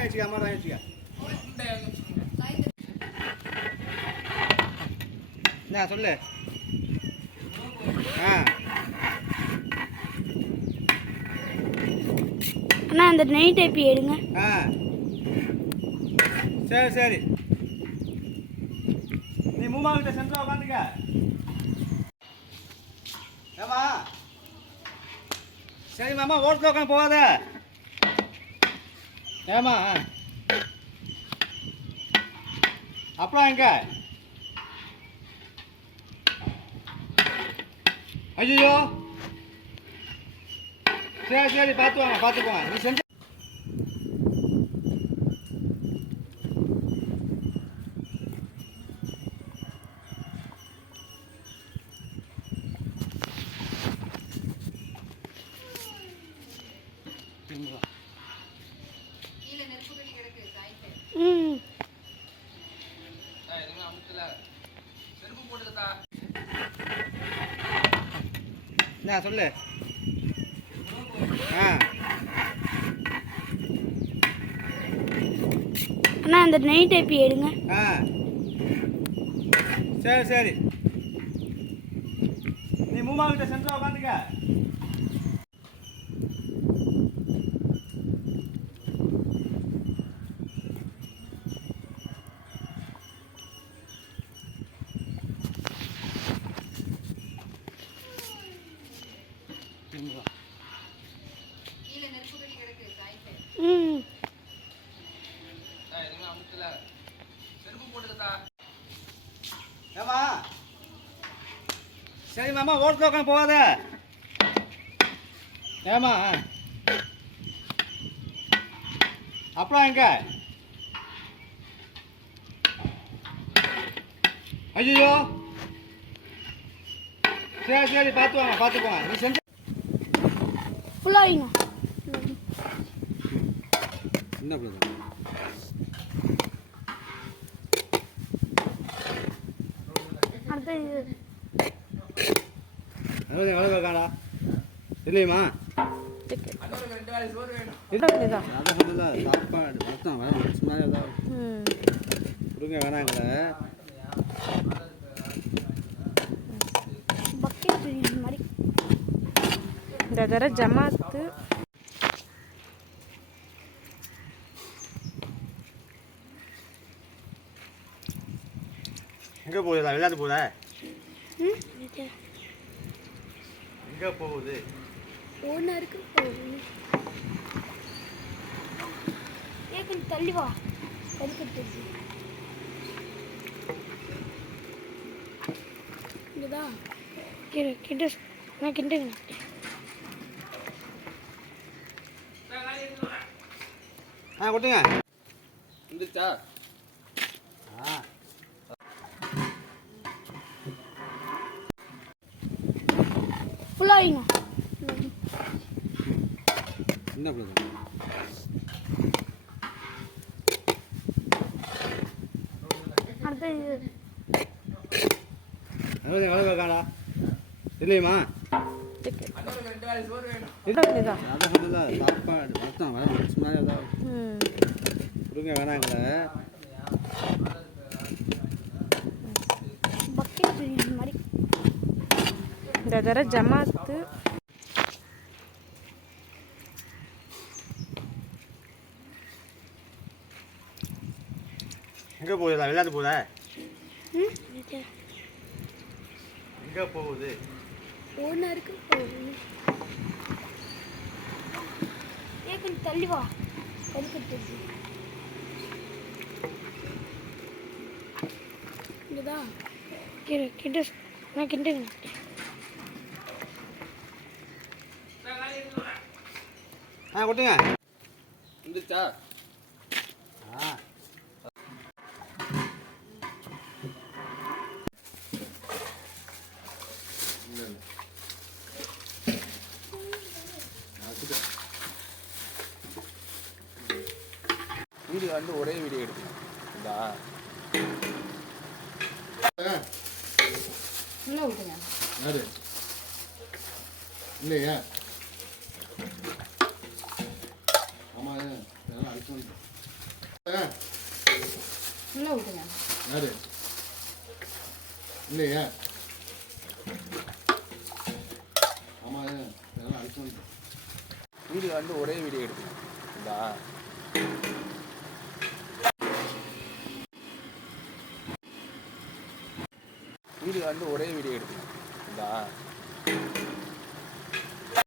வச்சுக்க அம்மா வச்சுக்க என்ன சொல்லு ஆ அண்ணா அந்த நெய் டேப்பி எடுங்க ஆ சரி சரி நீ மூமா கிட்ட சென்டரா உட்காந்துக்க ஏமா சரி மாமா ஓட்டத்தில் உட்காந்து போகாத ஏமா அப்புறம் எங்க? ஐயோ சரி சரி பார்த்து வாங்க பார்த்துக்கோங்க. நீ செஞ்ச என்ன சொல்லு. ஆ. அண்ணா அந்த நெய் டேப்பி எடுங்க. ஆ. சரி சரி. நீ மூமா கிட்ட சென்டரா உட்காந்துக்க ம் ஏமா சரி மாமா ஓட்டத்தில் உட்காந்து போகாத. ஏமா அப்புறம் எங்க? ஐயோ சரி சரி பார்த்து வாங்க பார்த்துக்குவாங்க நீ செஞ்ச என்ன பிரதர் அடுத்து ஏதாவது ம். கொடுங்க வேணாங்கள இந்த தடவை ஜமாத்து. எங்கே போகுதா? விளையாட்டு போகுதா? ம் இது. எங்கே போகுது? ஒன்று இருக்கு போகுது. ஏ கொஞ்சம் தள்ளி வா. கருக்கட்டு இங்கதா கிட்ட கிட்ட நான் கிட்ட ஆ கொட்டுங்க ஆ. இல்லையுமா? இதுதான். அதை சொல்லல சாப்பாடு சும்மா வேணாங்கள இந்த தடவை ஜமாத்து. எங்கே போகுதா ம்? இது எங்கே போகுது? ஒன்று இருக்கு போகுது. ஏ கொஞ்சம் தள்ளி வா. கருக்கட்டு இங்கதா கிட்ட கிட்ட நான் கிட்ட ஆ கொட்டுங்க வந்துருச்சா? ஆ. வீடியோ வந்து ஒரே வீடியோ எடுக்கணும் இந்தா. யாரு? இல்லையா? ஆமா இதெல்லாம் அடிச்சு உள்ள ஊற்றுங்க யாரு இல்லையா ஆமாம் இதெல்லாம் அடிச்சு வீடியோ வந்து ஒரே வீடியோ எடுக்கணும் இந்தா வீடியோ வந்து ஒரே வீடியோ எடுக்கணும். இந்தா.